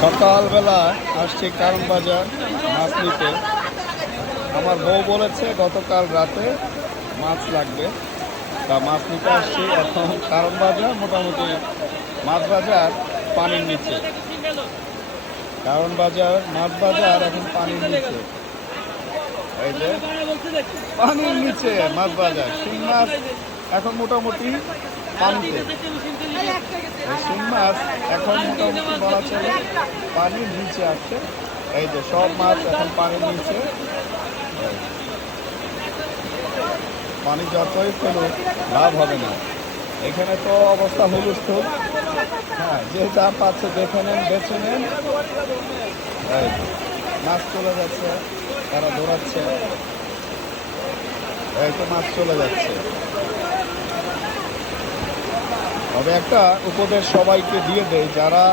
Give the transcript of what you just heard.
সকালবেলা আসছি কারণ বাজার মাছ নিতে। আমার বউ বলেছে গতকাল রাতে মাছ লাগবে, তা মাছ নিতে আসছি। এখন কারণ বাজার মোটামুটি মাছ বাজার পানির নিচে। কারণ বাজার মাছ বাজার এখন পানির নিচে। এই যে পানির নিচে মাছ বাজার, শিং মাছ এখন মোটামুটি পানিতে। শিং মাছ এখন মোটামুটি বলা চলে পানির নিচে আছে। এই যে সব মাছ এখন পানির নিচে। পানি যতই ফেলুক লাভ হবে না, এখানে তো অবস্থা হুলস্থুল। হ্যাঁ, যে যা পাচ্ছে দেখে নেন, বেছে নেন। এই মাছ চলে যাচ্ছে, তারা দৌড়াচ্ছে। এই তো মাছ চলে যাচ্ছে। তবে একটা উপদেশ সবাইকে দিয়ে দেয়, যারা